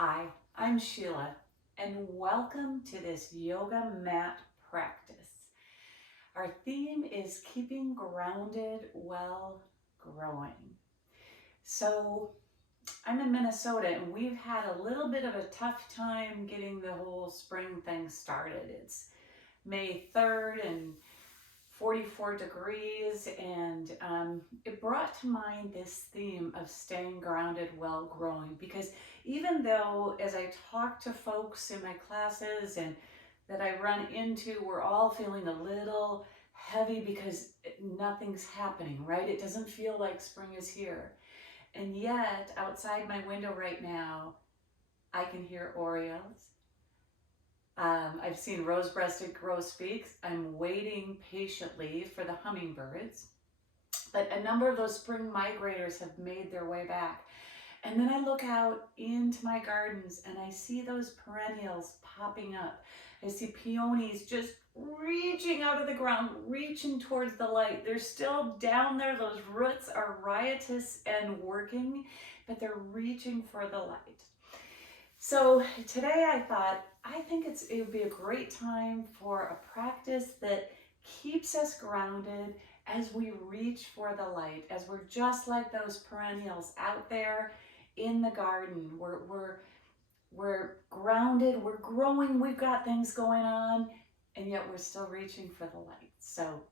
Hi, I'm Sheila, and welcome to this yoga mat practice. Our theme is keeping grounded while growing. So, I'm in Minnesota, and we've had a little bit of a tough time getting the whole spring thing started. It's May 3rd, and 44 degrees, and it brought to mind this theme of staying grounded while growing, because even though as I talk to folks in my classes and that I run into, we're all feeling a little heavy because nothing's happening, right? It doesn't feel like spring is here. And yet outside my window right now, I can hear orioles. I've seen rose-breasted grosbeaks. I'm waiting patiently for the hummingbirds, but a number of those spring migrators have made their way back. And then I look out into my gardens and I see those perennials popping up. I see peonies just reaching out of the ground, reaching towards the light. They're still down there. Those roots are riotous and working, but they're reaching for the light. So today I thought, I think it would be a great time for a practice that keeps us grounded as we reach for the light, as we're just like those perennials out there in the garden. We're grounded, we're growing, we've got things going on, and yet we're still reaching for the light. So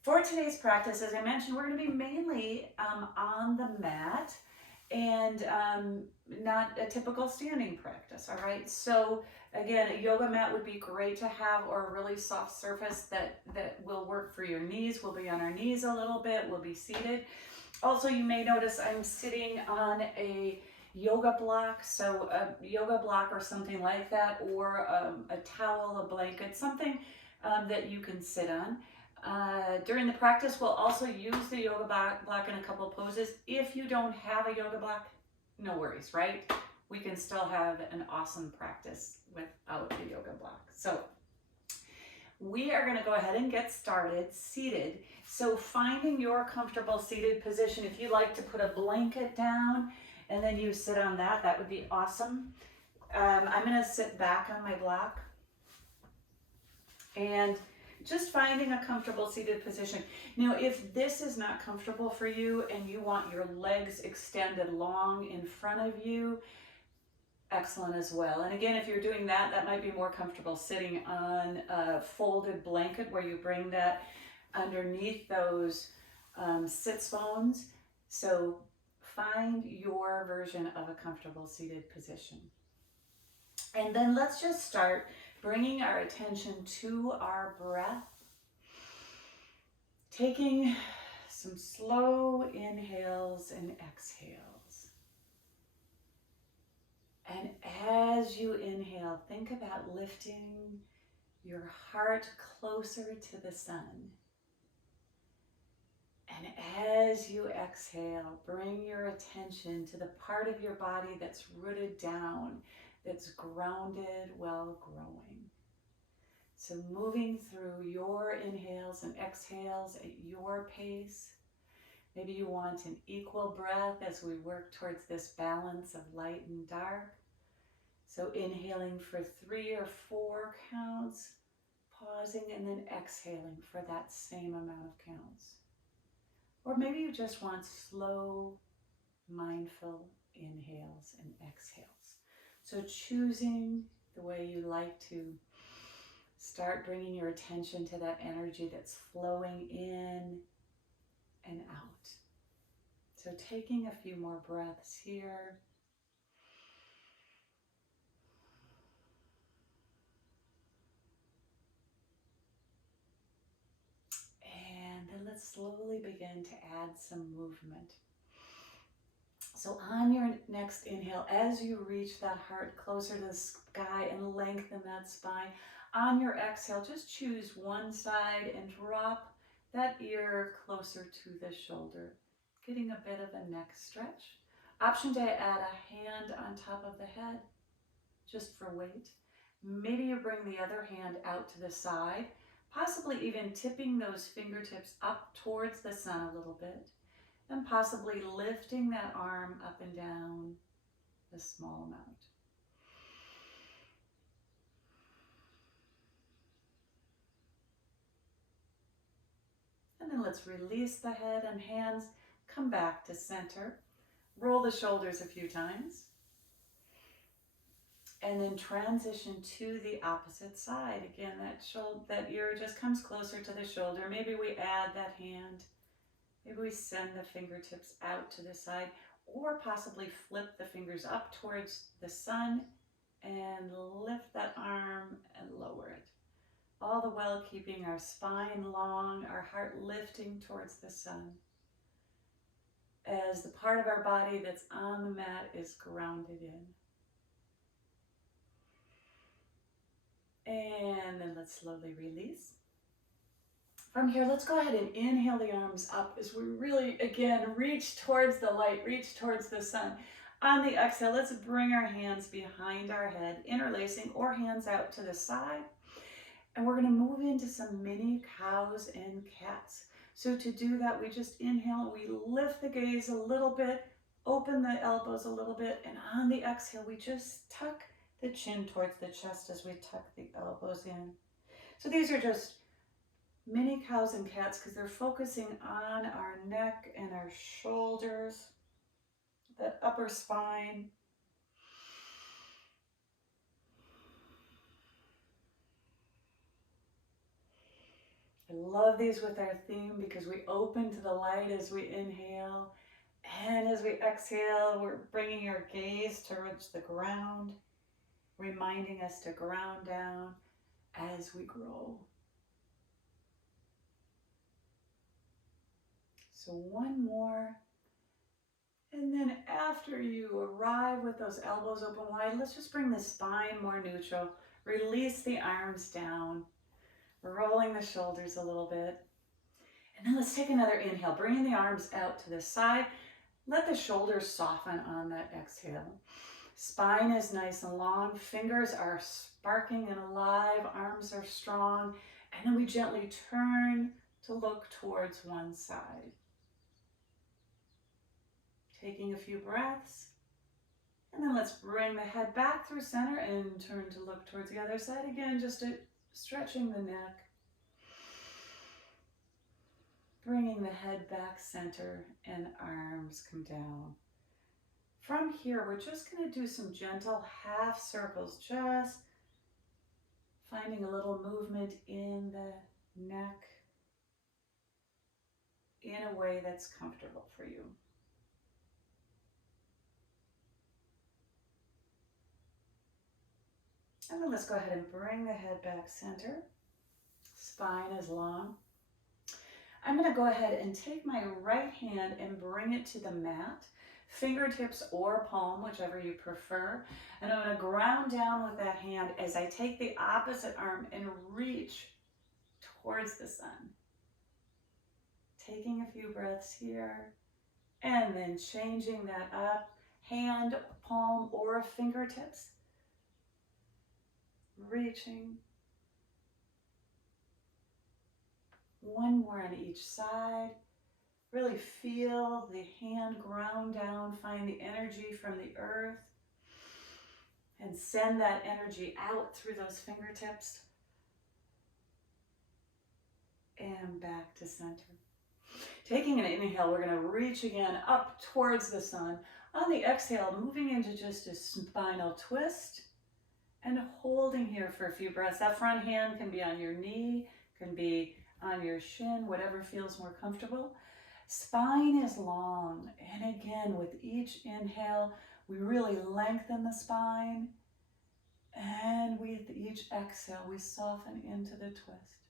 for today's practice, as I mentioned, we're going to be mainly on the mat, and not a typical standing practice, all right? So again, a yoga mat would be great to have, or a really soft surface that will work for your knees. We'll be on our knees a little bit, we'll be seated. Also, you may notice I'm sitting on a yoga block, so a yoga block or something like that, or a towel, a blanket, something that you can sit on. During the practice, we'll also use the yoga block in a couple poses. If you don't have a yoga block, no worries, right? We can still have an awesome practice without the yoga block. So we are going to go ahead and get started seated. So finding your comfortable seated position, if you like to put a blanket down and then you sit on that, that would be awesome. I'm going to sit back on my block and just finding a comfortable seated position. Now, if this is not comfortable for you and you want your legs extended long in front of you, excellent as well. And again, if you're doing that, that might be more comfortable sitting on a folded blanket where you bring that underneath those sits bones. So find your version of a comfortable seated position. And then let's just start bringing our attention to our breath, taking some slow inhales and exhales. And as you inhale, think about lifting your heart closer to the sun. And as you exhale, bring your attention to the part of your body that's rooted down, that's grounded while growing. So moving through your inhales and exhales at your pace. Maybe you want an equal breath as we work towards this balance of light and dark. So inhaling for 3 or 4 counts, pausing, and then exhaling for that same amount of counts. Or maybe you just want slow, mindful inhales and exhales. So choosing the way you like to start bringing your attention to that energy that's flowing in and out. So taking a few more breaths here. And then let's slowly begin to add some movement. So on your next inhale, as you reach that heart closer to the sky and lengthen that spine, on your exhale, just choose one side and drop that ear closer to the shoulder, getting a bit of a neck stretch. Option to add a hand on top of the head, just for weight. Maybe you bring the other hand out to the side, possibly even tipping those fingertips up towards the sun a little bit, and possibly lifting that arm up and down a small amount. And then let's release the head and hands, come back to center. Roll the shoulders a few times. And then transition to the opposite side. Again, that ear just comes closer to the shoulder. Maybe we add that hand. Maybe we send the fingertips out to the side, or possibly flip the fingers up towards the sun and lift that arm and lower it. All the while keeping our spine long, our heart lifting towards the sun, as the part of our body that's on the mat is grounded in. And then let's slowly release. From here, let's go ahead and inhale the arms up as we really, again, reach towards the light, reach towards the sun. On the exhale, let's bring our hands behind our head, interlacing, or hands out to the side. And we're going to move into some mini cows and cats. So to do that, we just inhale, we lift the gaze a little bit, open the elbows a little bit, and on the exhale, we just tuck the chin towards the chest as we tuck the elbows in. So these are just mini cows and cats because they're focusing on our neck and our shoulders, the upper spine. I love these with our theme because we open to the light as we inhale, and as we exhale, we're bringing our gaze towards the ground, reminding us to ground down as we grow. So one more. And then after you arrive with those elbows open wide, let's just bring the spine more neutral. Release the arms down, rolling the shoulders a little bit. And then let's take another inhale, bringing the arms out to the side. Let the shoulders soften on that exhale. Spine is nice and long, fingers are sparking and alive, arms are strong. And then we gently turn to look towards one side. Taking a few breaths, and then let's bring the head back through center and turn to look towards the other side. Again, just stretching the neck, bringing the head back center, and arms come down. From here, we're just going to do some gentle half circles, just finding a little movement in the neck in a way that's comfortable for you. And then let's go ahead and bring the head back center. Spine is long. I'm going to go ahead and take my right hand and bring it to the mat, fingertips or palm, whichever you prefer. And I'm going to ground down with that hand as I take the opposite arm and reach towards the sun. Taking a few breaths here, and then changing that up, hand, palm, or fingertips. Reaching. One more on each side. Really feel the hand ground down, find the energy from the earth, and send that energy out through those fingertips and back to center. Taking an inhale, we're going to reach again up towards the sun. On the exhale, moving into just a spinal twist and holding here for a few breaths. That front hand can be on your knee, can be on your shin, whatever feels more comfortable. Spine is long, and again, with each inhale, we really lengthen the spine, and with each exhale, we soften into the twist.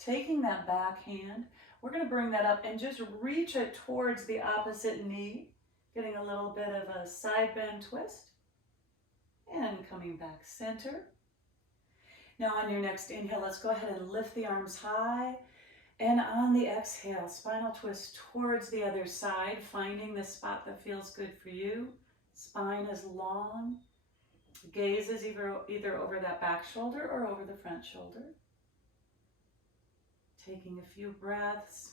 Taking that back hand, we're going to bring that up and just reach it towards the opposite knee, getting a little bit of a side bend twist, and coming back center. Now on your next inhale, let's go ahead and lift the arms high. And on the exhale, spinal twist towards the other side, finding the spot that feels good for you. Spine is long. Gaze is either over that back shoulder or over the front shoulder. Taking a few breaths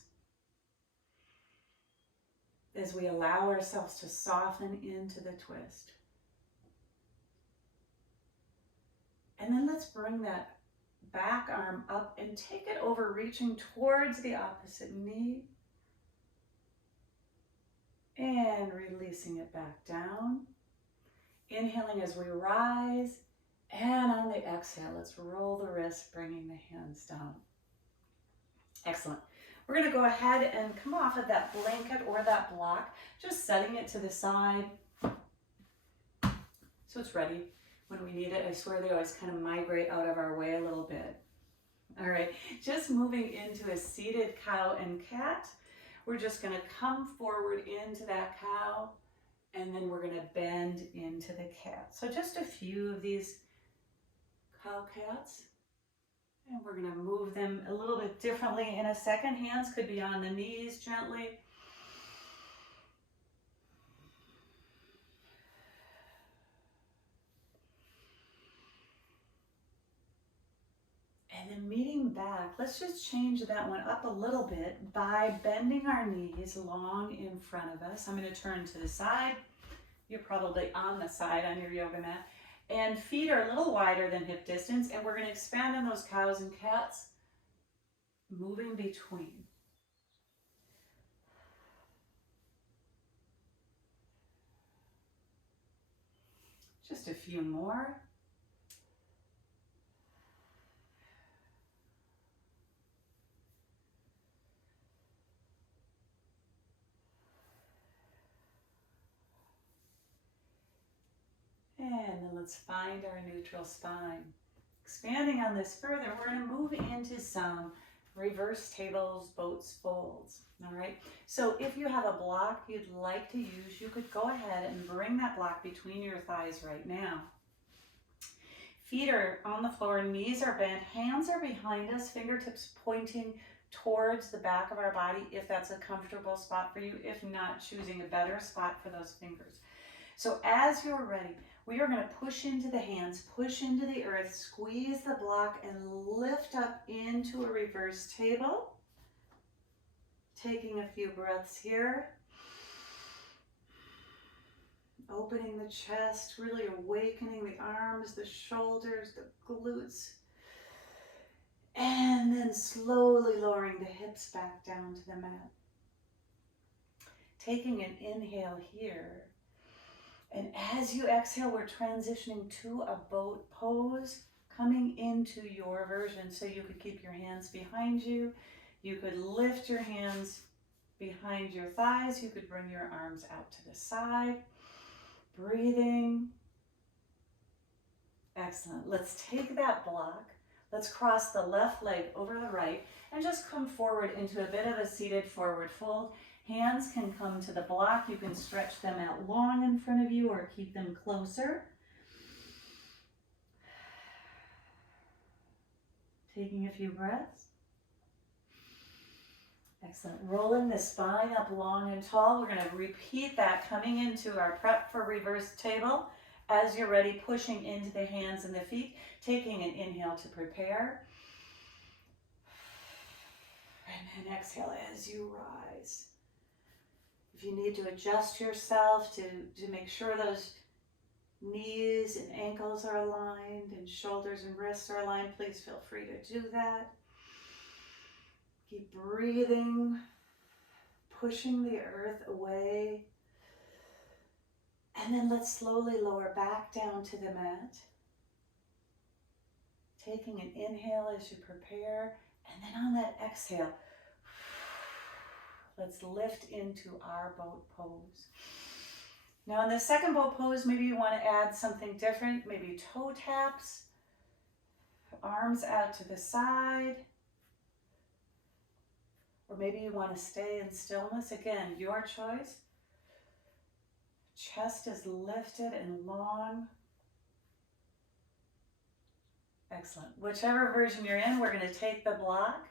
as we allow ourselves to soften into the twist. And then let's bring that back arm up and take it over, reaching towards the opposite knee. And releasing it back down. Inhaling as we rise. And on the exhale, let's roll the wrist, bringing the hands down. Excellent. We're going to go ahead and come off of that blanket or that block, just setting it to the side so it's ready when we need it. I swear they always kind of migrate out of our way a little bit. All right, just moving into a seated cow and cat. We're just going to come forward into that cow, and then we're going to bend into the cat. So just a few of these cow cats. And we're going to move them a little bit differently in a second. Hands could be on the knees gently. And then meeting back, let's just change that one up a little bit by bending our knees long in front of us. I'm going to turn to the side. You're probably on the side on your yoga mat. And feet are a little wider than hip distance. And we're going to expand on those cows and cats, moving between. Just a few more. And then let's find our neutral spine. Expanding on this further, we're going to move into some reverse tables, boats, folds. All right. So if you have a block you'd like to use, you could go ahead and bring that block between your thighs right now. Feet are on the floor, knees are bent, hands are behind us, fingertips pointing towards the back of our body if that's a comfortable spot for you. If not, choosing a better spot for those fingers. So as you're ready, we are going to push into the hands, push into the earth, squeeze the block, and lift up into a reverse table. Taking a few breaths here. Opening the chest, really awakening the arms, the shoulders, the glutes. And then slowly lowering the hips back down to the mat. Taking an inhale here. And as you exhale, we're transitioning to a boat pose, coming into your version. So you could keep your hands behind you. You could lift your hands behind your thighs. You could bring your arms out to the side. Breathing. Excellent. Let's take that block. Let's cross the left leg over the right and just come forward into a bit of a seated forward fold. Hands can come to the block. You can stretch them out long in front of you or keep them closer. Taking a few breaths. Excellent. Rolling the spine up long and tall. We're going to repeat that coming into our prep for reverse table. As you're ready, pushing into the hands and the feet, taking an inhale to prepare. And then exhale as you rise. If you need to adjust yourself to make sure those knees and ankles are aligned and shoulders and wrists are aligned, please feel free to do that. Keep breathing, pushing the earth away. And then let's slowly lower back down to the mat. Taking an inhale as you prepare. And then on that exhale, let's lift into our boat pose. Now in the second boat pose, maybe you want to add something different, maybe toe taps, arms out to the side, or maybe you want to stay in stillness. Again, your choice. Chest is lifted and long. Excellent. Whichever version you're in, we're going to take the block.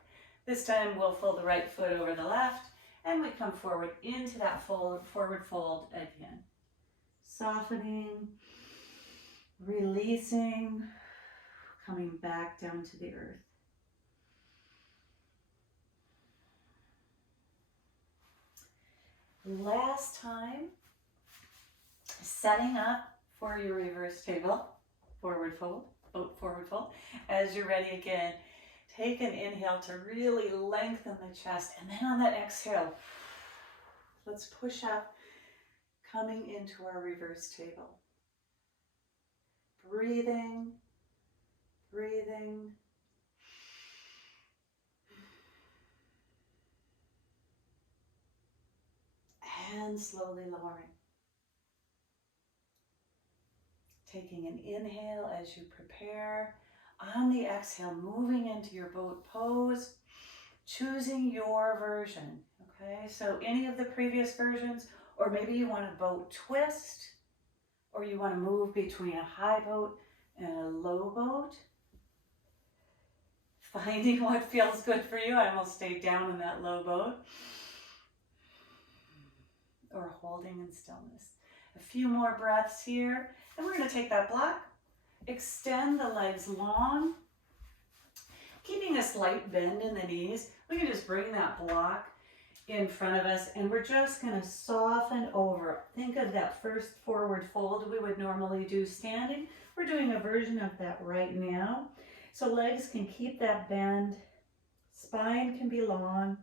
This time we'll fold the right foot over the left, and we come forward into that forward fold again. Softening, releasing, coming back down to the earth. Last time, setting up for your reverse table, forward fold. boat forward fold. As you're ready again, take an inhale to really lengthen the chest, and then on that exhale, let's push up, coming into our reverse table. Breathing, breathing. And slowly lowering. Taking an inhale as you prepare. On the exhale, moving into your boat pose, choosing your version. Okay, so any of the previous versions, or maybe you want a boat twist, or you want to move between a high boat and a low boat. Finding what feels good for you. I will stay down in that low boat. Or holding in stillness. A few more breaths here. And we're going to take that block, extend the legs long, keeping a slight bend in the knees. We can just bring that block in front of us, and we're just going to soften over. Think of that first forward fold we would normally do standing. We're doing a version of that right now. So legs can keep that bend, spine can be long.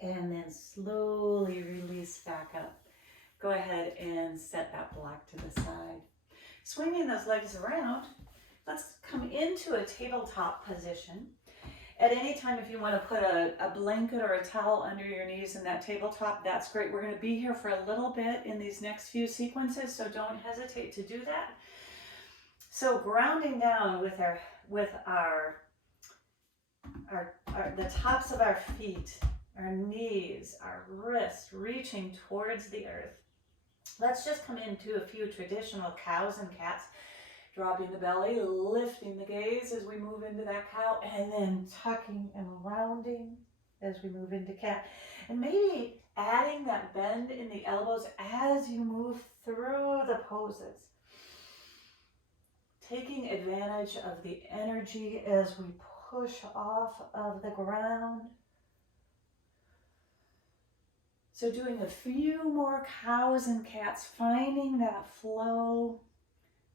And then slowly release back up. Go ahead and set that block to the side. Swinging those legs around, let's come into a tabletop position. At any time, if you want to put a blanket or a towel under your knees in that tabletop, that's great. We're going to be here for a little bit in these next few sequences, so don't hesitate to do that. So grounding down with the tops of our feet, our knees, our wrists reaching towards the earth. Let's just come into a few traditional cows and cats, dropping the belly, lifting the gaze as we move into that cow, and then tucking and rounding as we move into cat. And maybe adding that bend in the elbows as you move through the poses. Taking advantage of the energy as we push off of the ground. So doing a few more cows and cats, finding that flow,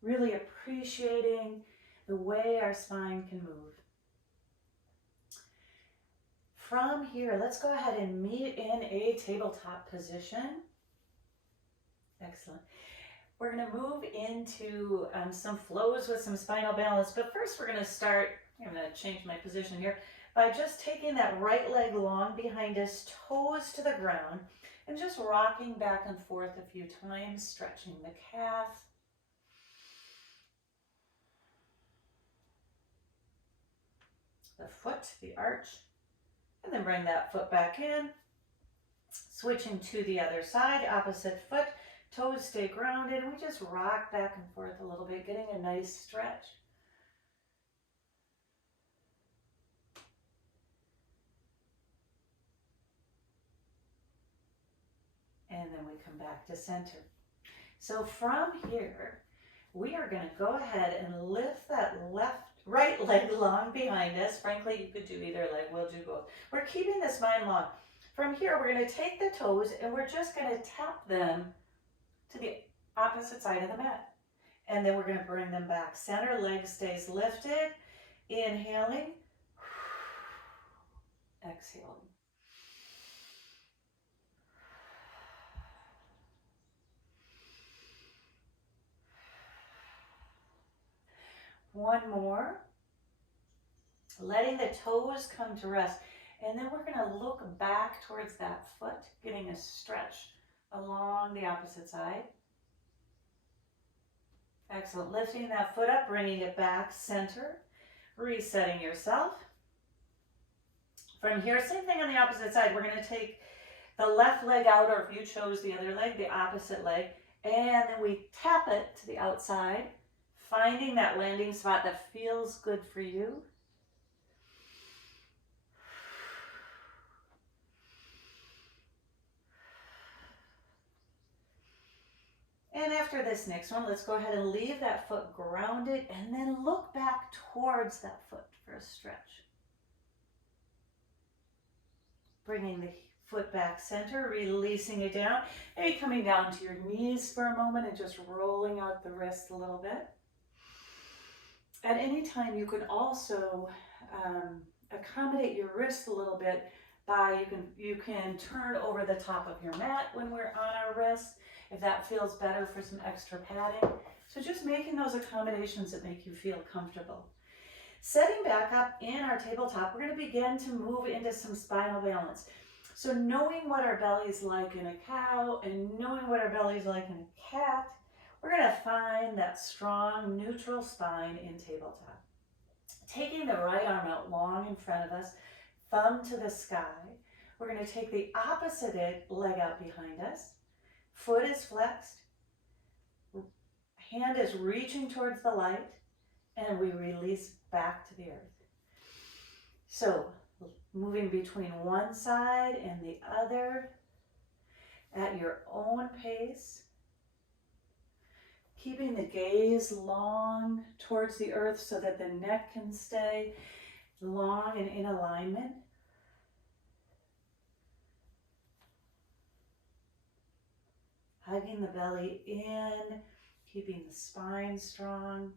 really appreciating the way our spine can move. From here, let's go ahead and meet in a tabletop position. Excellent. We're going to move into some flows with some spinal balance, but first we're going to start, I'm going to change my position here, by just taking that right leg long behind us, toes to the ground, and just rocking back and forth a few times, stretching the calf. The foot, the arch, and then bring that foot back in, switching to the other side, opposite foot, toes stay grounded, and we just rock back and forth a little bit, getting a nice stretch. And then we come back to center. So from here, we are going to go ahead and lift that right leg long behind us. Frankly, you could do either leg, we'll do both. We're keeping the spine long. From here, we're going to take the toes and we're just going to tap them to the opposite side of the mat. And then we're going to bring them back. Center leg stays lifted. Inhaling. Exhaling. One more. Letting the toes come to rest. And then we're going to look back towards that foot, getting a stretch along the opposite side. Excellent. Lifting that foot up, bringing it back center, resetting yourself. From here, same thing on the opposite side. We're going to take the left leg out, or if you chose the other leg, the opposite leg, and then we tap it to the outside, finding that landing spot that feels good for you. And after this next one, let's go ahead and leave that foot grounded and then look back towards that foot for a stretch. Bringing the foot back center, releasing it down. Maybe coming down to your knees for a moment and just rolling out the wrist a little bit. At any time, you can also accommodate your wrist a little bit by, you can turn over the top of your mat when we're on our wrist, if that feels better for some extra padding. So just making those accommodations that make you feel comfortable. Setting back up in our tabletop, we're going to begin to move into some spinal balance. So knowing what our belly is like in a cow and knowing what our belly is like in a cat, we're going to find that strong neutral spine in tabletop. Taking the right arm out long in front of us, thumb to the sky. We're going to take the opposite leg out behind us. Foot is flexed. Hand is reaching towards the light. And we release back to the earth. So moving between one side and the other at your own pace. Keeping the gaze long towards the earth so that the neck can stay long and in alignment. Hugging the belly in, keeping the spine strong.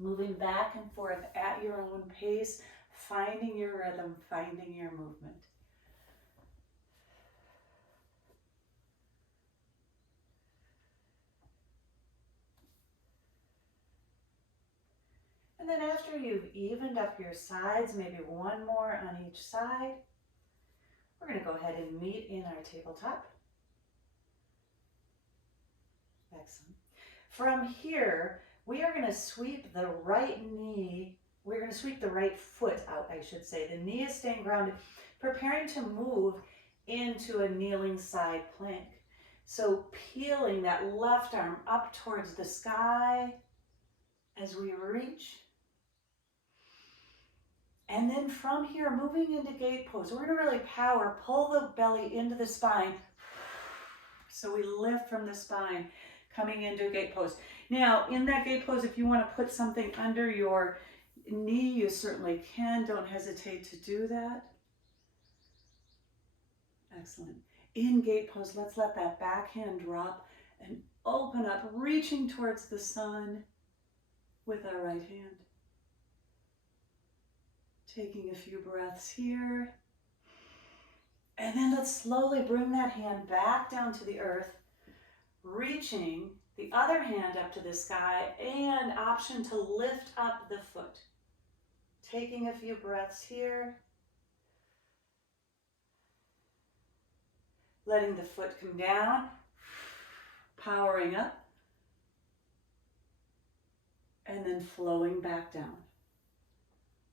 Moving back and forth at your own pace, finding your rhythm, finding your movement. And then after you've evened up your sides, maybe one more on each side, we're going to go ahead and meet in our tabletop. Excellent. From here, we are going to sweep the right knee, we're going to sweep the right foot out, I should say. The knee is staying grounded, preparing to move into a kneeling side plank. So peeling that left arm up towards the sky as we reach. And then from here, moving into gate pose. We're going to really pull the belly into the spine. So we lift from the spine, coming into gate pose. Now, in that gate pose, if you want to put something under your knee, you certainly can. Don't hesitate to do that. Excellent. In gate pose, let's let that back hand drop and open up, reaching towards the sun with our right hand. Taking a few breaths here. And then let's slowly bring that hand back down to the earth, reaching the other hand up to the sky, and option to lift up the foot. Taking a few breaths here. Letting the foot come down, powering up, and then flowing back down.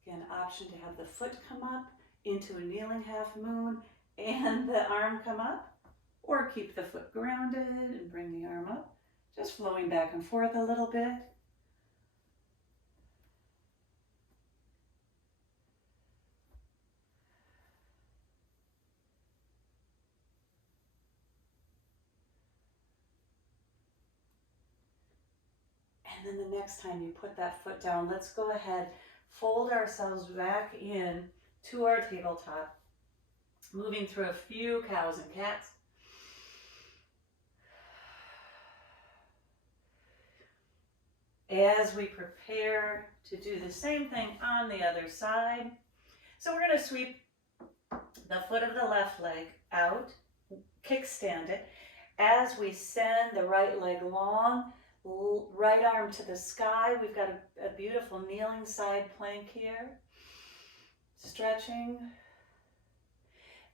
Again, option to have the foot come up into a kneeling half moon and the arm come up, or keep the foot grounded and bring the arm up, just flowing back and forth a little bit. And then the next time you put that foot down, let's go ahead, fold ourselves back in to our tabletop, moving through a few cows and cats. As we prepare to do the same thing on the other side. So we're going to sweep the foot of the left leg out, kickstand it. As we send the right leg long, right arm to the sky, we've got a beautiful kneeling side plank here. Stretching.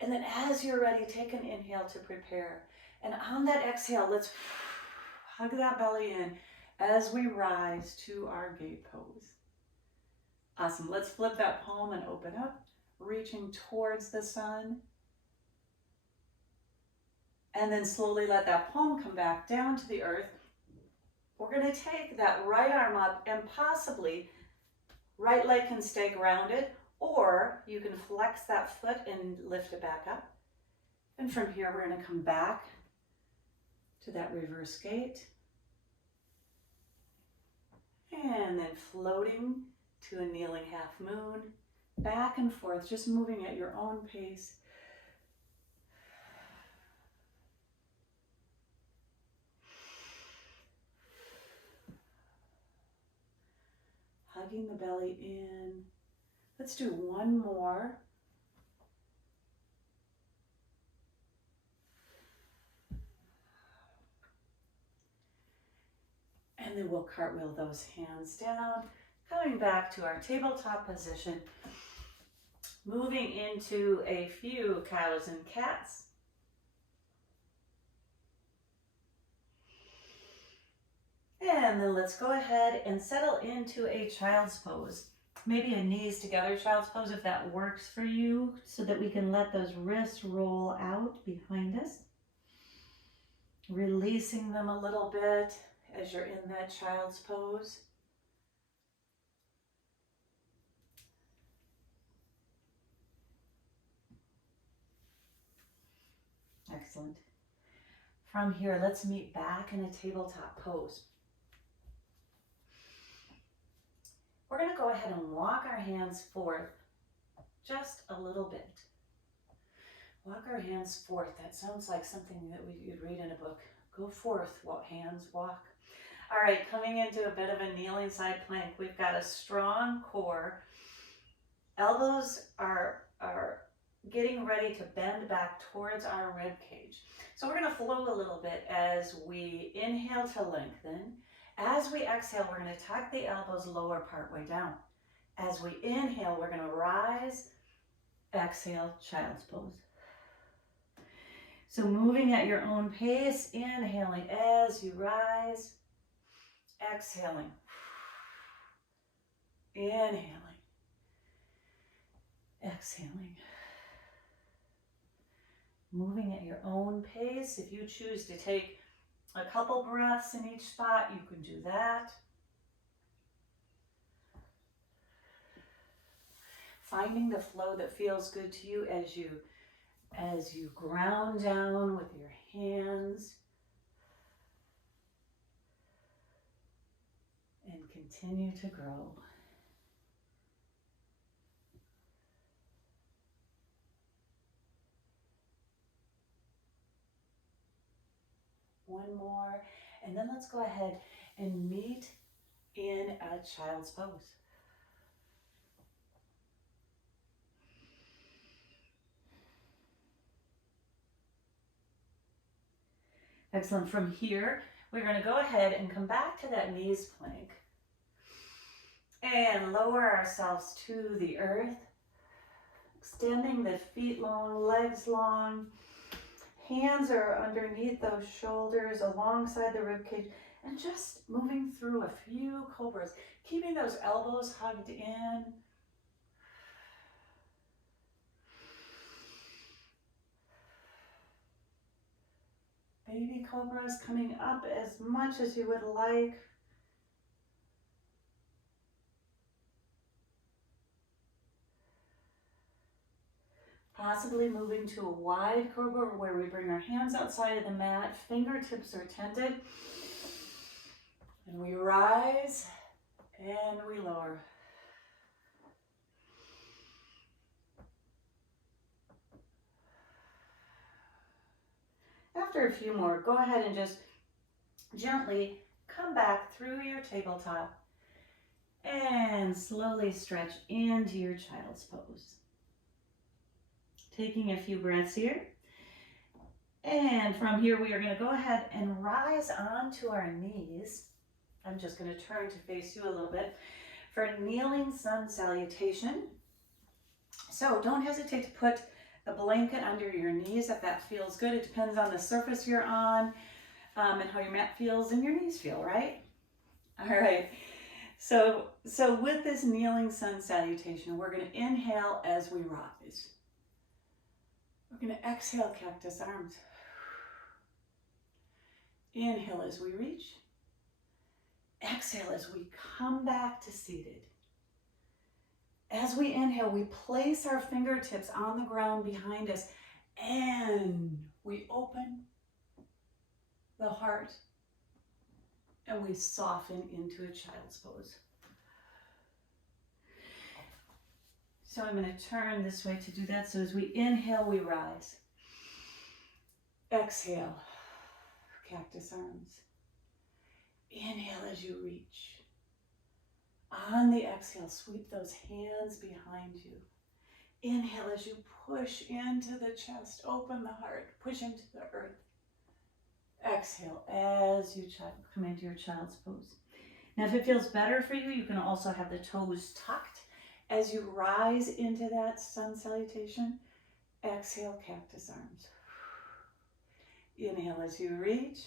And then as you're ready, take an inhale to prepare. And on that exhale, let's hug that belly in as we rise to our gate pose. Awesome. Let's flip that palm and open up, reaching towards the sun. And then slowly let that palm come back down to the earth. We're going to take that right arm up, and possibly right leg can stay grounded, or you can flex that foot and lift it back up. And from here, we're going to come back to that reverse gate. And then floating to a kneeling half moon back and forth, just moving at your own pace. Hugging the belly in. Let's do one more. And then we'll cartwheel those hands down, coming back to our tabletop position, moving into a few cows and cats. And then let's go ahead and settle into a child's pose. Maybe a knees together child's pose if that works for you, so that we can let those wrists roll out behind us. Releasing them a little bit as you're in that child's pose. Excellent. From here, let's meet back in a tabletop pose. We're going to go ahead and walk our hands forth just a little bit. Walk our hands forth. That sounds like something that you'd read in a book. Go forth, hands walk. All right, coming into a bit of a kneeling side plank. We've got a strong core. Elbows are getting ready to bend back towards our rib cage. So we're going to flow a little bit as we inhale to lengthen. As we exhale, we're going to tuck the elbows lower part way down. As we inhale, we're going to rise. Exhale, child's pose. So moving at your own pace, inhaling as you rise, exhaling, inhaling, exhaling. Moving at your own pace. If you choose to take a couple breaths in each spot, you can do that. Finding the flow that feels good to you as you ground down with your hands and continue to grow. One more, and then let's go ahead and meet in a child's pose. Excellent. From here, we're going to go ahead and come back to that knees plank and lower ourselves to the earth, extending the feet long, legs long. Hands are underneath those shoulders alongside the rib cage, and just moving through a few cobras, keeping those elbows hugged in. Baby cobras coming up as much as you would like. Possibly moving to a wide cobra where we bring our hands outside of the mat, fingertips are tented, and we rise and we lower. After a few more, go ahead and just gently come back through your tabletop and slowly stretch into your child's pose. Taking a few breaths here. And from here, we are going to go ahead and rise onto our knees. I'm just going to turn to face you a little bit for kneeling sun salutation. So don't hesitate to put a blanket under your knees if that feels good. It depends on the surface you're on and how your mat feels and your knees feel, right? All right. So with this kneeling sun salutation, we're going to inhale as we rise. We're going to exhale, cactus arms. Inhale as we reach. Exhale as we come back to seated. As we inhale, we place our fingertips on the ground behind us and we open the heart and we soften into a child's pose. So I'm going to turn this way to do that. So as we inhale, we rise. Exhale, cactus arms. Inhale as you reach. On the exhale, sweep those hands behind you. Inhale as you push into the chest, open the heart, push into the earth. Exhale as you come into your child's pose. Now, if it feels better for you, you can also have the toes tucked. As you rise into that sun salutation, exhale, cactus arms. Inhale as you reach.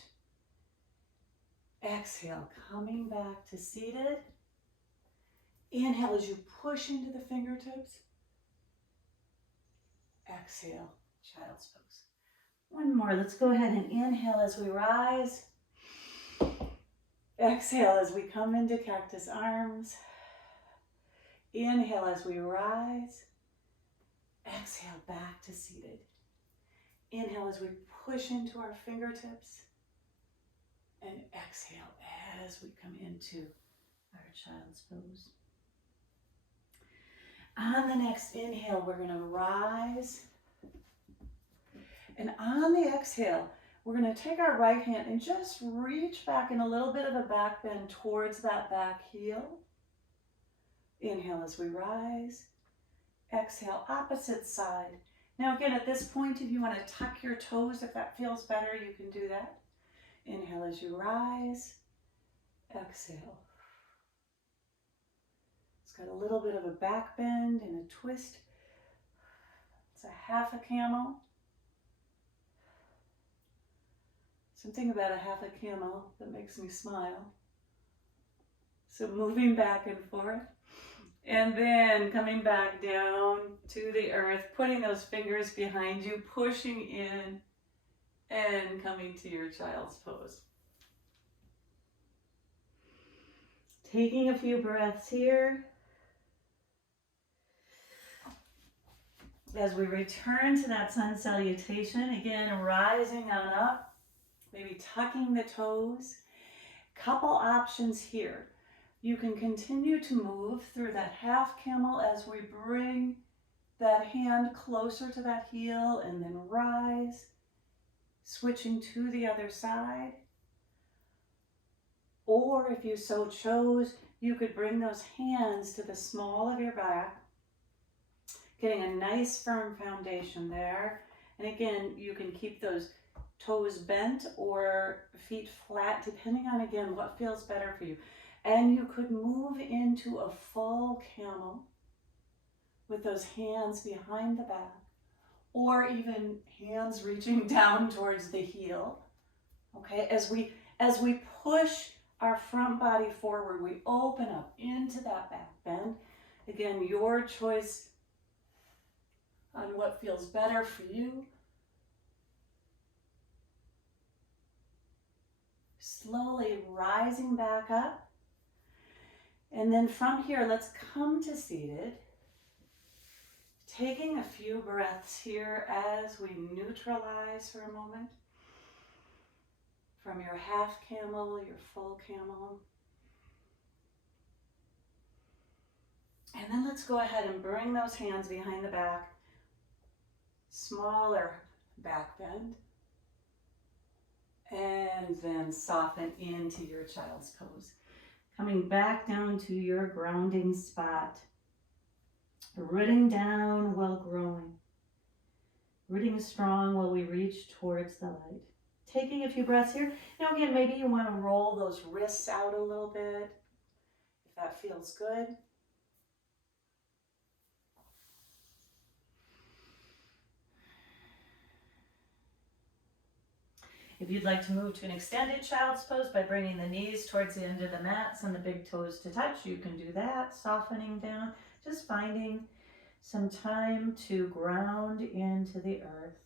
Exhale, coming back to seated. Inhale as you push into the fingertips. Exhale, child's pose. One more. Let's go ahead and inhale as we rise. Exhale as we come into cactus arms. Inhale as we rise. Exhale back to seated. Inhale as we push into our fingertips. And exhale as we come into our child's pose. On the next inhale, we're going to rise. And on the exhale, we're going to take our right hand and just reach back in a little bit of a back bend towards that back heel. Inhale as we rise. Exhale, opposite side. Now again, at this point, if you want to tuck your toes, if that feels better, you can do that. Inhale as you rise. Exhale. It's got a little bit of a back bend and a twist. It's a half a camel. Something about a half a camel that makes me smile. So moving back and forth. And then coming back down to the earth, putting those fingers behind you, pushing in, and coming to your child's pose. Taking a few breaths here. As we return to that sun salutation, again, rising on up, maybe tucking the toes. Couple options here. You can continue to move through that half camel as we bring that hand closer to that heel and then rise, switching to the other side. Or if you so chose, you could bring those hands to the small of your back, getting a nice firm foundation there. And again, you can keep those toes bent or feet flat, depending on, again, what feels better for you. And you could move into a full camel with those hands behind the back, or even hands reaching down towards the heel. Okay, as we push our front body forward, we open up into that back bend. Again, your choice on what feels better for you. Slowly rising back up. And then from here, let's come to seated. Taking a few breaths here as we neutralize for a moment. From your half camel, your full camel. And then let's go ahead and bring those hands behind the back. Smaller back bend. And then soften into your child's pose. Coming back down to your grounding spot. Rooting down while growing. Rooting strong while we reach towards the light. Taking a few breaths here. Now again, maybe you want to roll those wrists out a little bit, if that feels good. If you'd like to move to an extended child's pose by bringing the knees towards the end of the mats and the big toes to touch, you can do that, softening down, just finding some time to ground into the earth.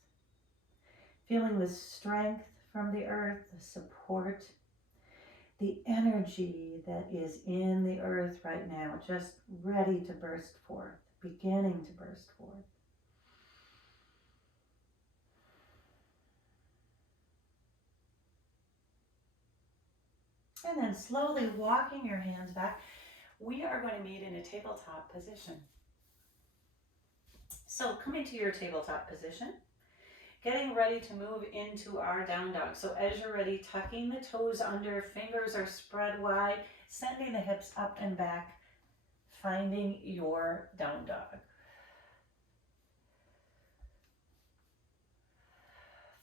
Feeling the strength from the earth, the support, the energy that is in the earth right now, just ready to burst forth, beginning to burst forth. And then slowly walking your hands back, we are going to meet in a tabletop position. So coming to your tabletop position, getting ready to move into our down dog. So as you're ready, tucking the toes under, fingers are spread wide, sending the hips up and back, finding your down dog.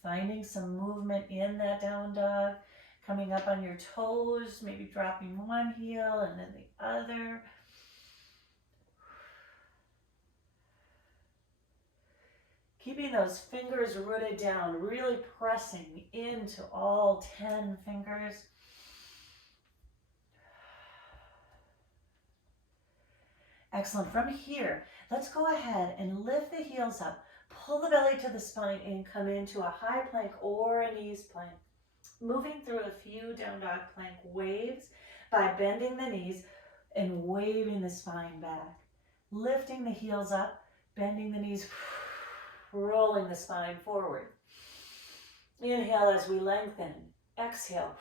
Finding some movement in that down dog, coming up on your toes, maybe dropping one heel and then the other. Keeping those fingers rooted down, really pressing into all 10 fingers. Excellent. From here, let's go ahead and lift the heels up. Pull the belly to the spine and come into a high plank or a knees plank. Moving through a few down dog plank waves by bending the knees and waving the spine back. Lifting the heels up, bending the knees, rolling the spine forward. Inhale as we lengthen. Exhale,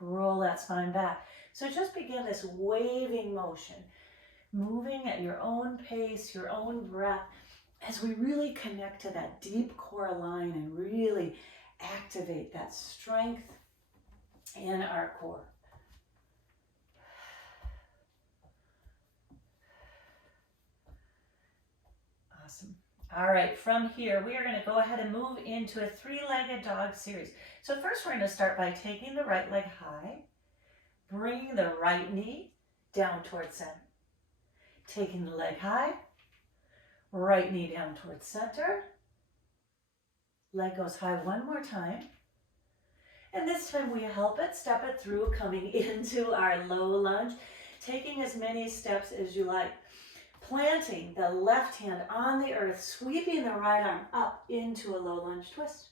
roll that spine back. So just begin this waving motion, moving at your own pace, your own breath, as we really connect to that deep core line and really activate that strength in our core. Awesome. All right, from here, we are going to go ahead and move into a three-legged dog series. So first we're going to start by taking the right leg high, bringing the right knee down towards center. Taking the leg high, right knee down towards center. Leg goes high one more time. And this time we help it, step it through, coming into our low lunge, taking as many steps as you like. Planting the left hand on the earth, sweeping the right arm up into a low lunge twist.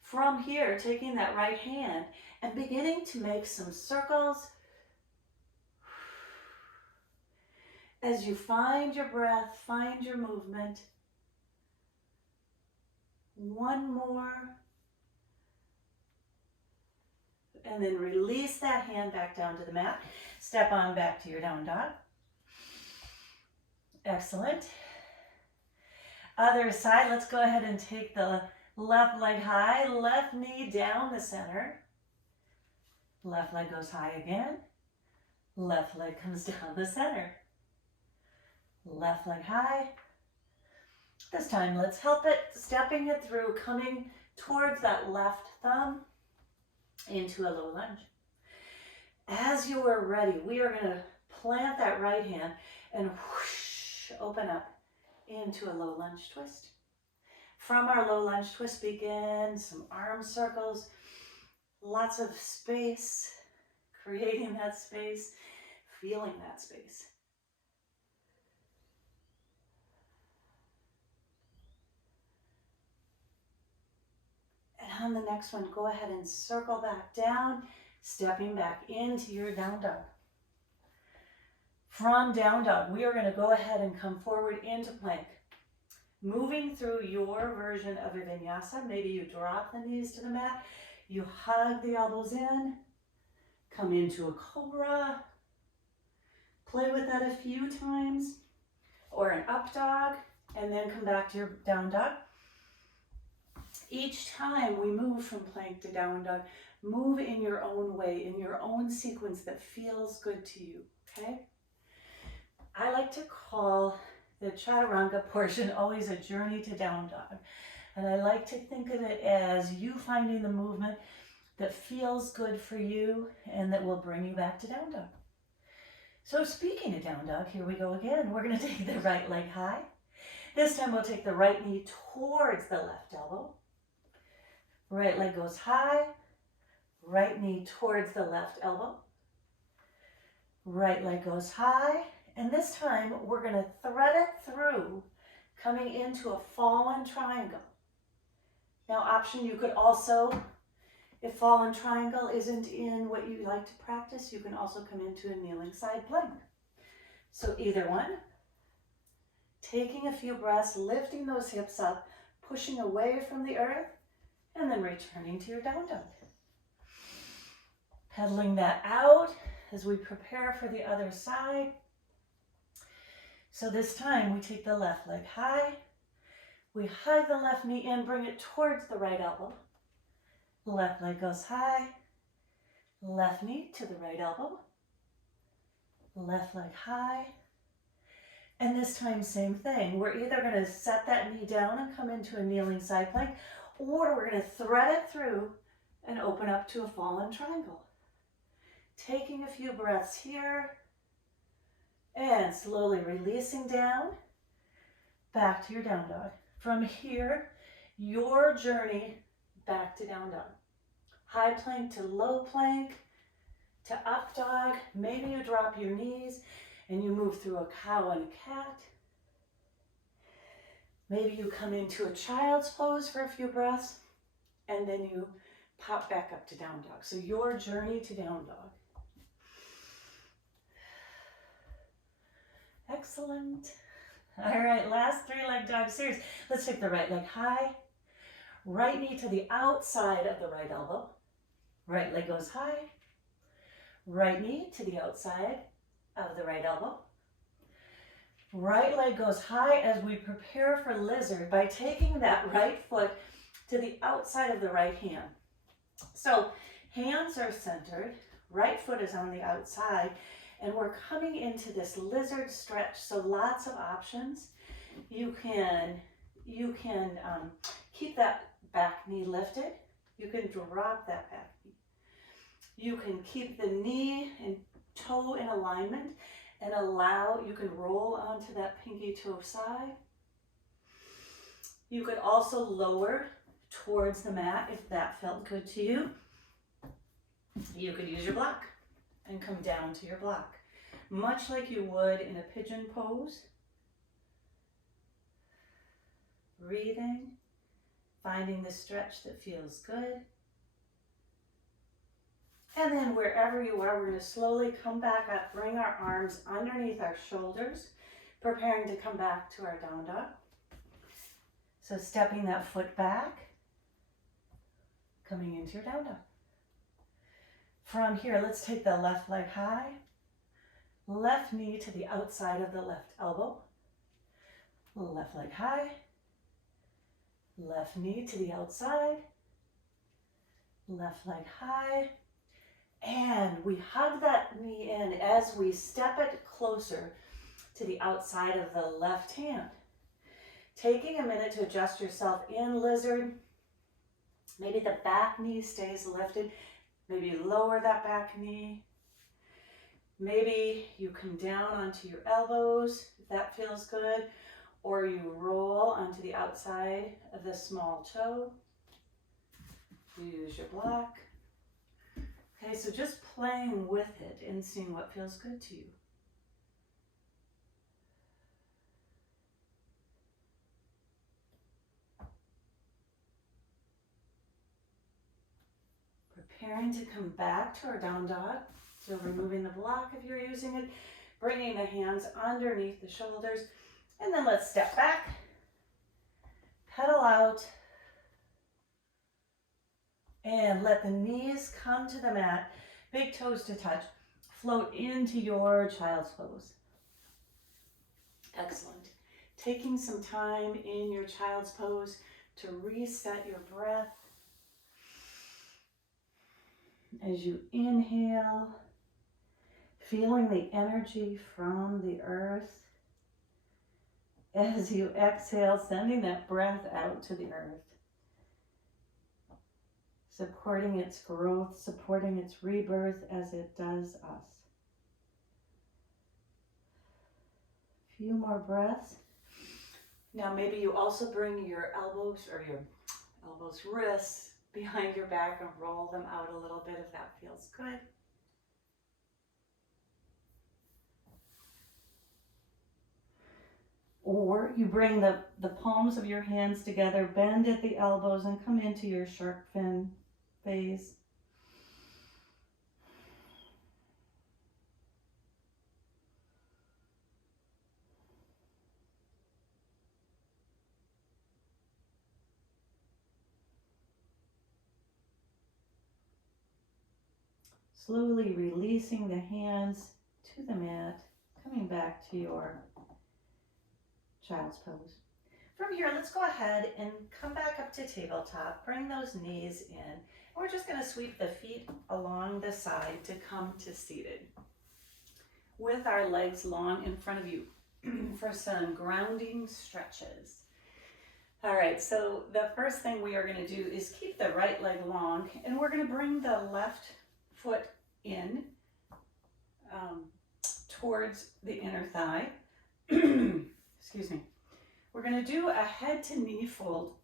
From here, taking that right hand and beginning to make some circles. As you find your breath, find your movement. One more. And then release that hand back down to the mat. Step on back to your down dog. Excellent. Other side, let's go ahead and take the left leg high, left knee down the center. Left leg goes high again. Left leg comes down the center. Left leg high. This time, let's help it, stepping it through, coming towards that left thumb into a low lunge. As you are ready, we are going to plant that right hand and whoosh, open up into a low lunge twist. From our low lunge twist, begin some arm circles, lots of space, creating that space, feeling that space. And on the next one, go ahead and circle back down, stepping back into your down dog. From down dog, we are going to go ahead and come forward into plank. Moving through your version of a vinyasa, maybe you drop the knees to the mat, you hug the elbows in, come into a cobra, play with that a few times, or an up dog, and then come back to your down dog. Each time we move from plank to down dog, move in your own way, in your own sequence that feels good to you, okay? I like to call the chaturanga portion always a journey to down dog. And I like to think of it as you finding the movement that feels good for you and that will bring you back to down dog. So speaking of down dog, here we go again. We're going to take the right leg high. This time we'll take the right knee towards the left elbow. Right leg goes high. Right knee towards the left elbow. Right leg goes high. And this time, we're going to thread it through, coming into a fallen triangle. Now, option, you could also, if fallen triangle isn't in what you like to practice, you can also come into a kneeling side plank. So either one, taking a few breaths, lifting those hips up, pushing away from the earth, and then returning to your down dog. Pedaling that out as we prepare for the other side. So this time we take the left leg high. We hug the left knee in, bring it towards the right elbow. Left leg goes high. Left knee to the right elbow. Left leg high. And this time, same thing. We're either going to set that knee down and come into a kneeling side plank, or we're going to thread it through and open up to a fallen triangle. Taking a few breaths here and slowly releasing down, back to your down dog. From here, your journey back to down dog. High plank to low plank to up dog. Maybe you drop your knees and you move through a cow and a cat. Maybe you come into a child's pose for a few breaths and then you pop back up to down dog. So your journey to down dog. Excellent. All right, last 3-leg dog series. Let's take the right leg high. Right knee to the outside of the right elbow. Right leg goes high. Right knee to the outside of the right elbow. Right leg goes high as we prepare for lizard by taking that right foot to the outside of the right hand. So hands are centered, right foot is on the outside, and we're coming into this lizard stretch. So lots of options. You can keep that back knee lifted. You can drop that back knee. You can keep the knee and toe in alignment and you can roll onto that pinky toe side. You could also lower towards the mat if that felt good to you. You could use your block and come down to your block, much like you would in a pigeon pose. Breathing, finding the stretch that feels good. And then wherever you are, we're going to slowly come back up, bring our arms underneath our shoulders, preparing to come back to our down dog. So stepping that foot back, coming into your down dog. From here, let's take the left leg high, left knee to the outside of the left elbow, left leg high, left knee to the outside, left leg high, and we hug that knee in as we step it closer to the outside of the left hand. Taking a minute to adjust yourself in lizard. Maybe the back knee stays lifted. Maybe lower that back knee. Maybe you come down onto your elbows if that feels good, or you roll onto the outside of the small toe. Use your block. Okay, so just playing with it and seeing what feels good to you. Preparing to come back to our down dog. So removing the block if you're using it, bringing the hands underneath the shoulders, and then let's step back, pedal out, and let the knees come to the mat, big toes to touch, float into your child's pose. Excellent. Taking some time in your child's pose to reset your breath. As you inhale, feeling the energy from the earth. As you exhale, sending that breath out to the earth. Supporting its growth, supporting its rebirth as it does us. A few more breaths. Now maybe you also bring your elbows or your wrists behind your back and roll them out a little bit if that feels good. Or you bring the palms of your hands together, bend at the elbows, and come into your shark fin phase. Slowly releasing the hands to the mat, coming back to your child's pose. From here, let's go ahead and come back up to tabletop. Bring those knees in. We're just going to sweep the feet along the side to come to seated, with our legs long in front of you for some grounding stretches. All right, so the first thing we are going to do is keep the right leg long, and we're going to bring the left foot in towards the inner thigh. Excuse me. We're going to do a head to knee fold.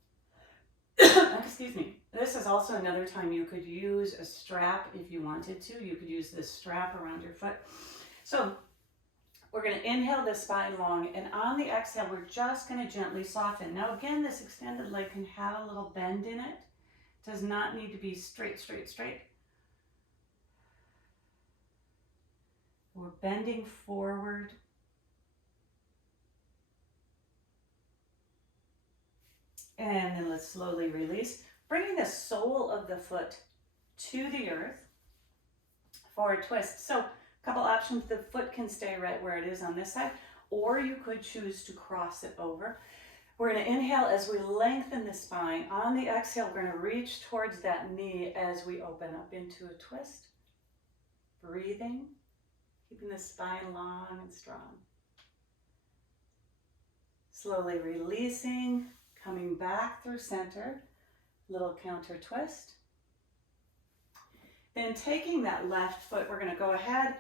Excuse me. This is also another time you could use a strap if you wanted to. You could use this strap around your foot. So we're going to inhale the spine long, and on the exhale, we're just going to gently soften. Now again, this extended leg can have a little bend in it. It does not need to be straight, straight, straight. We're bending forward. And then let's slowly release, bringing the sole of the foot to the earth for a twist. So a couple options. The foot can stay right where it is on this side, or you could choose to cross it over. We're going to inhale as we lengthen the spine. On the exhale, we're going to reach towards that knee as we open up into a twist. Breathing, keeping the spine long and strong. Slowly releasing, coming back through center, little counter twist. Then taking that left foot, we're going to go ahead,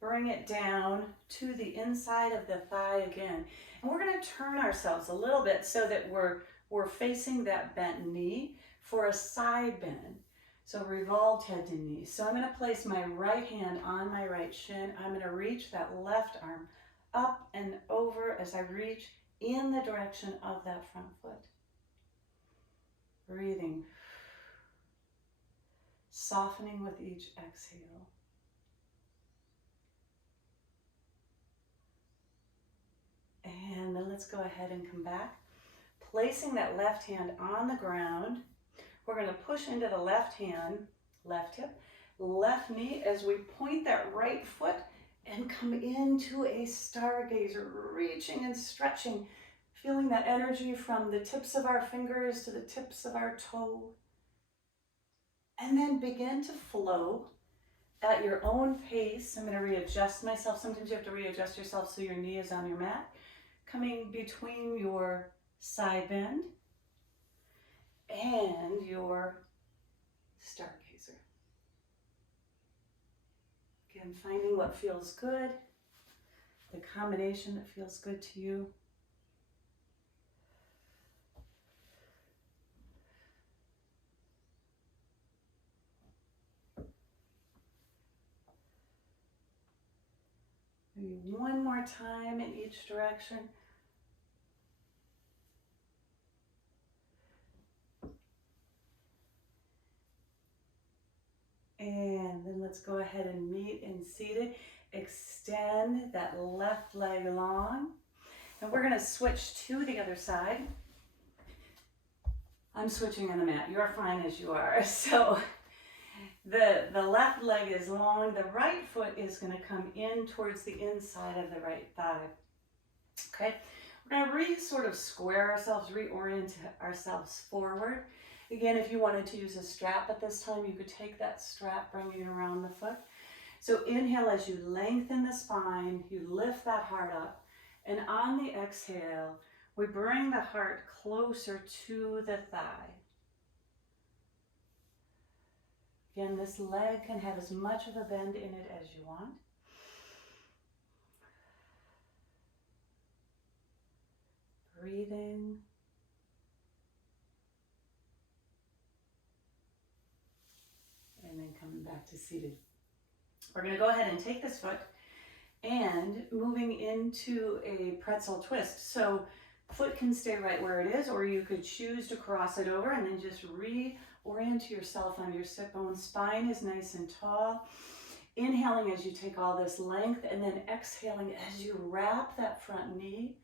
bring it down to the inside of the thigh again. And we're going to turn ourselves a little bit so that we're facing that bent knee for a side bend. So revolved head to knee. So I'm going to place my right hand on my right shin. I'm going to reach that left arm up and over as I reach in the direction of that front foot. Breathing. Softening with each exhale. And then let's go ahead and come back. Placing that left hand on the ground, we're going to push into the left hand, left hip, left knee as we point that right foot and come into a stargazer, reaching and stretching, feeling that energy from the tips of our fingers to the tips of our toe. And then begin to flow at your own pace. I'm going to readjust myself. Sometimes you have to readjust yourself so your knee is on your mat. Coming between your side bend and your stargazer. Again, finding what feels good, the combination that feels good to you. Maybe one more time in each direction. And then let's go ahead and meet in seated. Extend that left leg long. And we're going to switch to the other side. I'm switching on the mat. You're fine as you are. So the left leg is long. The right foot is going to come in towards the inside of the right thigh. Okay. We're going to sort of square ourselves, reorient ourselves forward. Again, if you wanted to use a strap at this time, you could take that strap, bring it around the foot. So inhale as you lengthen the spine, you lift that heart up. And on the exhale, we bring the heart closer to the thigh. Again, this leg can have as much of a bend in it as you want. Breathing. And then coming back to seated. We're going to go ahead and take this foot and moving into a pretzel twist. So foot can stay right where it is, or you could choose to cross it over and then just reorient yourself on your sit bone. Spine is nice and tall. Inhaling as you take all this length, and then exhaling as you wrap that front knee,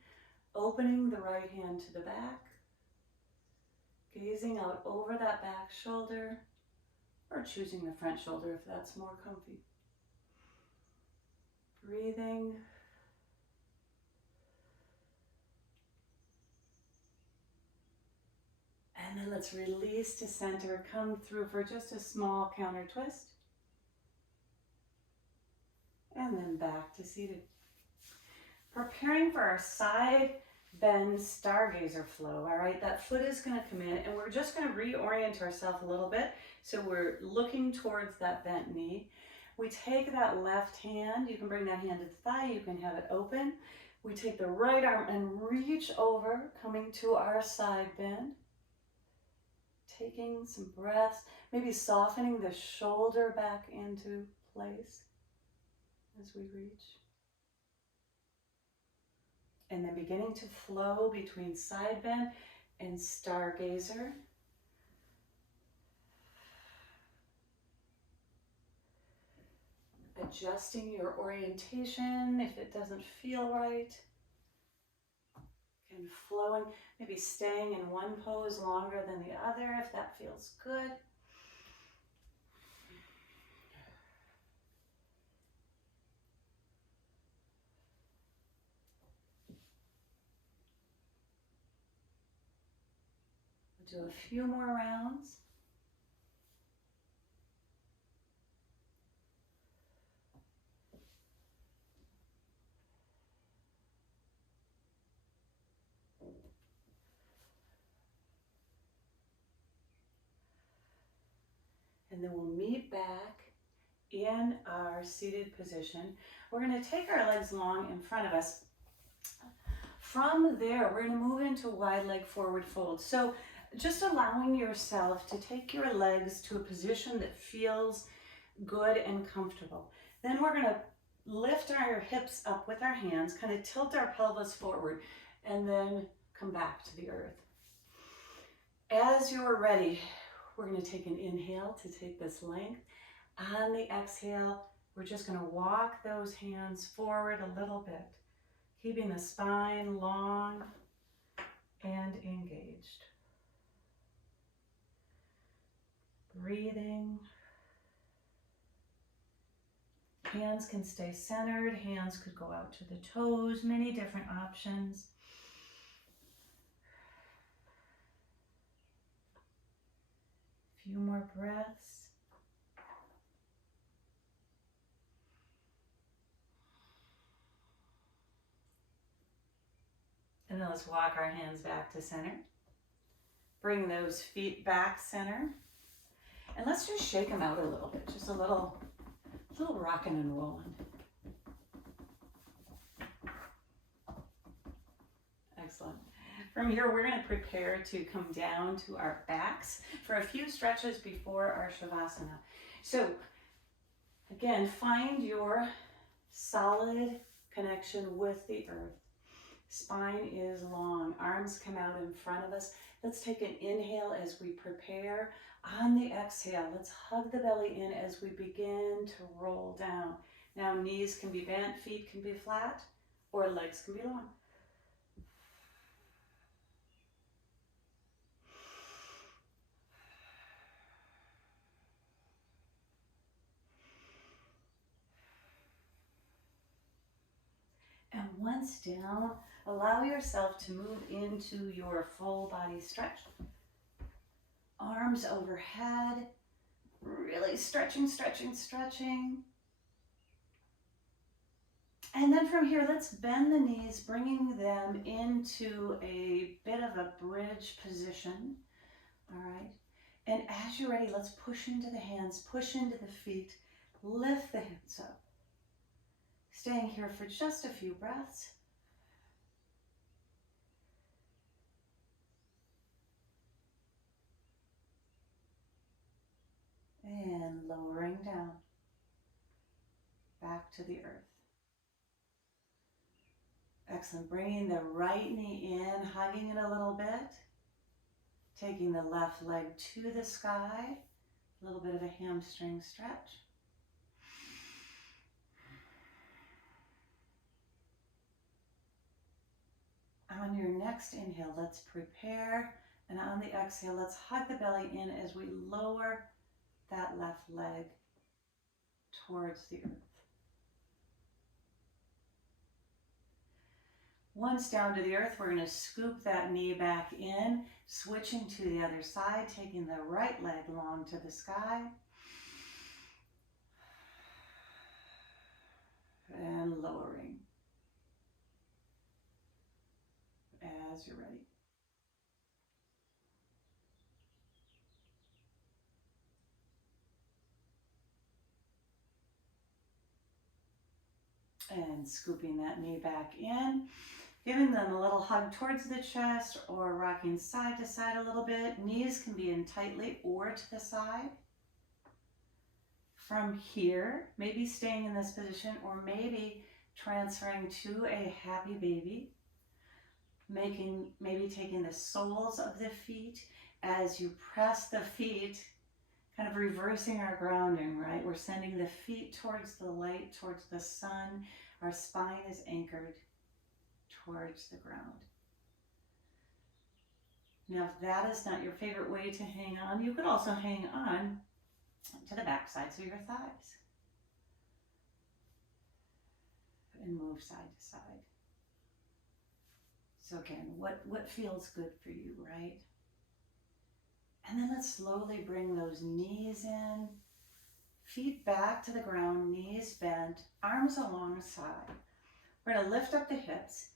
opening the right hand to the back, gazing out over that back shoulder, or choosing the front shoulder if that's more comfy. Breathing. let's release to center. Come through for just a small counter twist. And then back to seated. Preparing for our side bend stargazer flow, all right? That foot is gonna come in and we're just gonna reorient ourselves a little bit. So we're looking towards that bent knee. We take that left hand, you can bring that hand to the thigh, you can have it open. We take the right arm and reach over, coming to our side bend. Taking some breaths, maybe softening the shoulder back into place as we reach. And then beginning to flow between side bend and stargazer. Adjusting your orientation if it doesn't feel right. And flowing, maybe staying in one pose longer than the other if that feels good. We'll do a few more rounds. And then we'll meet back in our seated position. We're going to take our legs long in front of us. From there, we're going to move into wide leg forward fold. So just allowing yourself to take your legs to a position that feels good and comfortable. Then we're going to lift our hips up with our hands, kind of tilt our pelvis forward, and then come back to the earth. As you're ready, we're going to take an inhale to take this length. On the exhale, we're just going to walk those hands forward a little bit, keeping the spine long and engaged. Breathing. Hands can stay centered, hands could go out to the toes, many different options. A few more breaths. And then let's walk our hands back to center. Bring those feet back center. And let's just shake them out a little bit, just a little rocking and rolling. Excellent. From here, we're going to prepare to come down to our backs for a few stretches before our Shavasana. So again, find your solid connection with the earth. Spine is long, arms come out in front of us. Let's take an inhale as we prepare. On the exhale, let's hug the belly in as we begin to roll down. Now knees can be bent, feet can be flat, or legs can be long. And once down, allow yourself to move into your full body stretch. Arms overhead, really stretching, stretching, stretching. And then from here, let's bend the knees, bringing them into a bit of a bridge position. All right. And as you're ready, let's push into the hands, push into the feet, lift the hips up. Staying here for just a few breaths. And lowering down, back to the earth. Excellent. Bringing the right knee in, hugging it a little bit. Taking the left leg to the sky. A little bit of a hamstring stretch. On your next inhale, let's prepare. And on the exhale, let's hug the belly in as we lower that left leg towards the earth. Once down to the earth, we're going to scoop that knee back in, switching to the other side, taking the right leg long to the sky. And lowering as you're ready. And scooping that knee back in, giving them a little hug towards the chest or rocking side to side a little bit. Knees can be in tightly or to the side. From here, maybe staying in this position or maybe transferring to a happy baby. Maybe taking the soles of the feet as you press the feet, kind of reversing our grounding, right? We're sending the feet towards the light, towards the sun. Our spine is anchored towards the ground. Now, if that is not your favorite way to hang on, you could also hang on to the back sides of your thighs and move side to side. So again, what feels good for you, right? And then let's slowly bring those knees in, feet back to the ground, knees bent, arms alongside. We're going to lift up the hips,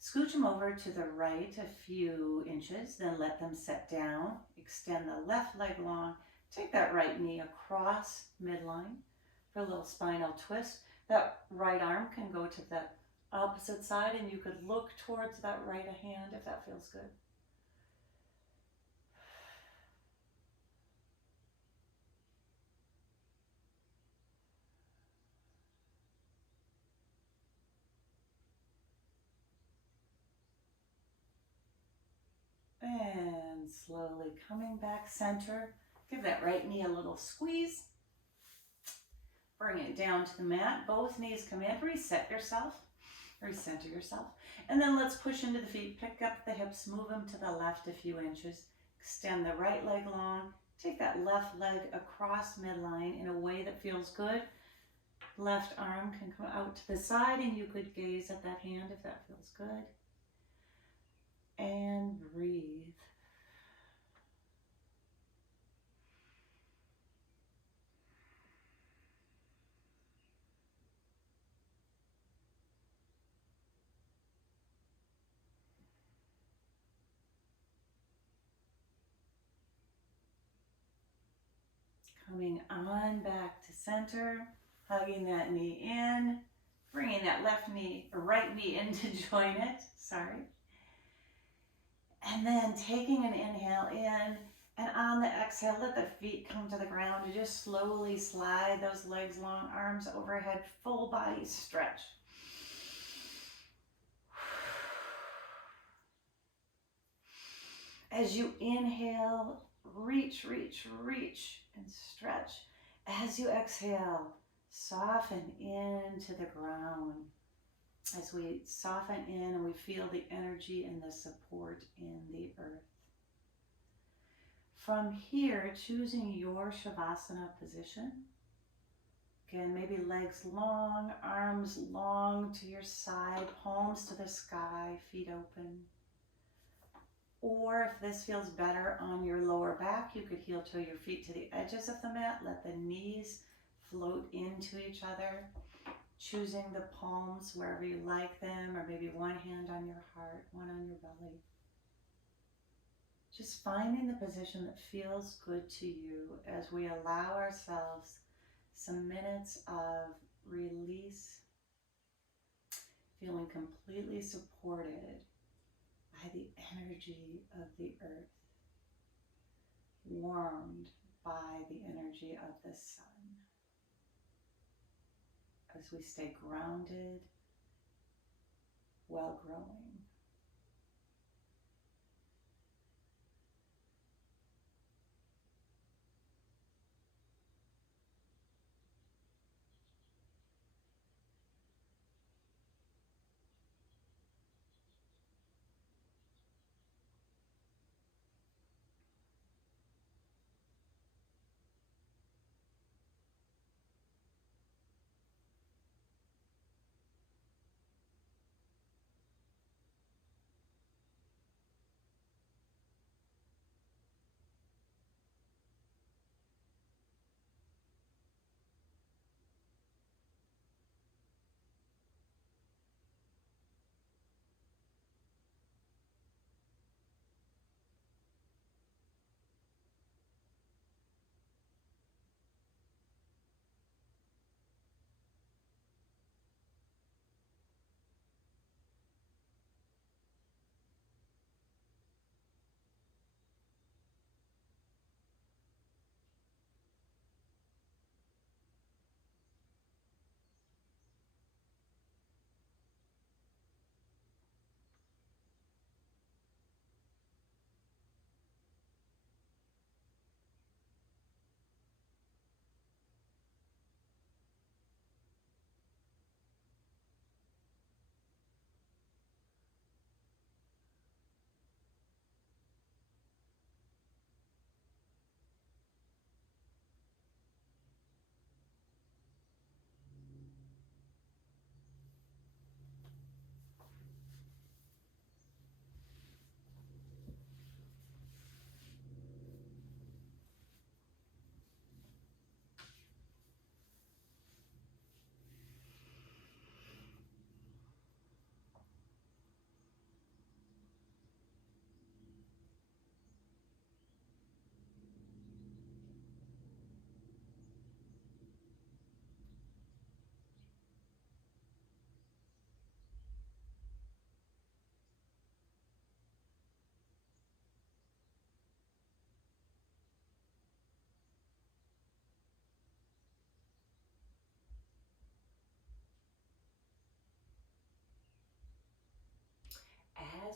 scooch them over to the right a few inches, then let them set down. Extend the left leg long. Take that right knee across midline for a little spinal twist. That right arm can go to the opposite side and you could look towards that right hand if that feels good. And slowly coming back center. Give that right knee a little squeeze. Bring it down to the mat. Both knees come in. Reset yourself. Recenter yourself. And then let's push into the feet. Pick up the hips. Move them to the left a few inches. Extend the right leg long. Take that left leg across midline in a way that feels good. Left arm can come out to the side and you could gaze at that hand if that feels good. And breathe. Coming on back to center, hugging that knee in, bringing that right knee in to join it, sorry. And then taking an inhale in, and on the exhale, let the feet come to the ground and just slowly slide those legs long, arms overhead, full body stretch. As you inhale, reach, reach, reach, and stretch. As you exhale, soften into the ground. As we soften in and we feel the energy and the support in the earth. From here, choosing your Shavasana position. Again, maybe legs long, arms long to your side, palms to the sky, feet open. Or if this feels better on your lower back, you could heel toe your feet to the edges of the mat. Let the knees float into each other. Choosing the palms wherever you like them, or maybe one hand on your heart, one on your belly. Just finding the position that feels good to you as we allow ourselves some minutes of release, feeling completely supported by the energy of the earth, warmed by the energy of the sun. As we stay grounded while growing.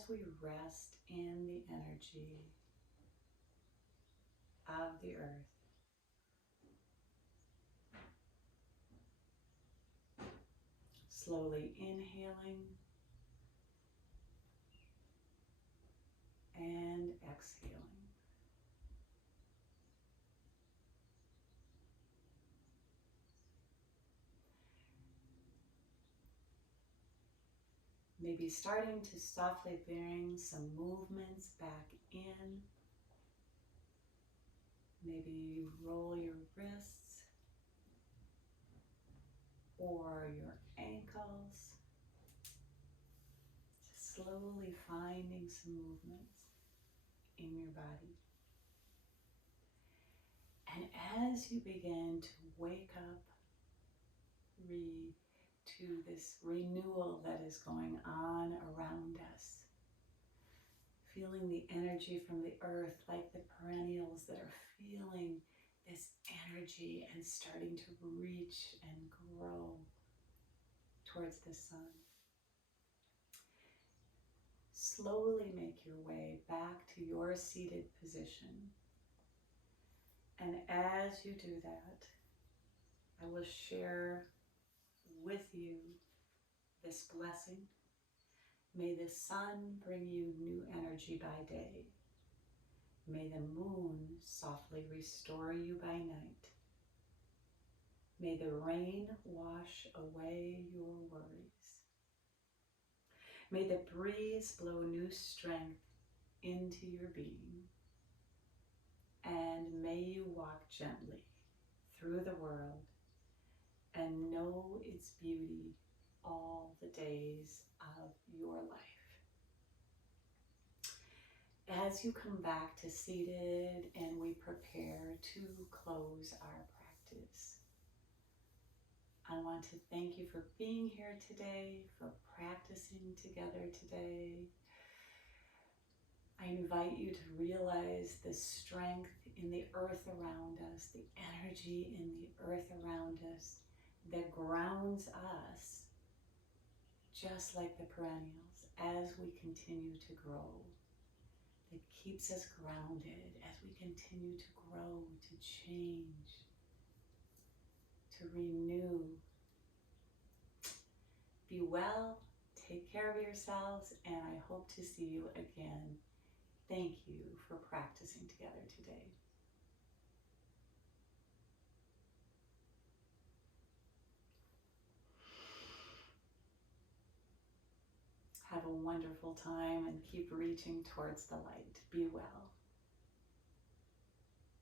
as we rest in the energy of the earth, slowly inhaling and exhaling. Maybe starting to softly bring some movements back in. Maybe roll your wrists or your ankles. Just slowly finding some movements in your body. And as you begin to wake up to this renewal that is going on around us, feeling the energy from the earth like the perennials that are feeling this energy and starting to reach and grow towards the sun. Slowly make your way back to your seated position. And as you do that, I will share with you this blessing. May the sun bring you new energy by day. May the moon softly restore you by night. May the rain wash away your worries. May the breeze blow new strength into your being. And may you walk gently through the world and know its beauty all the days of your life. As you come back to seated and we prepare to close our practice, I want to thank you for being here today, for practicing together today. I invite you to realize the strength in the earth around us, the energy in the earth around us that grounds us, just like the perennials, as we continue to grow. That keeps us grounded as we continue to grow, to change, to renew. Be well, take care of yourselves, and I hope to see you again. Thank you for practicing together today. Have a wonderful time and keep reaching towards the light. Be well.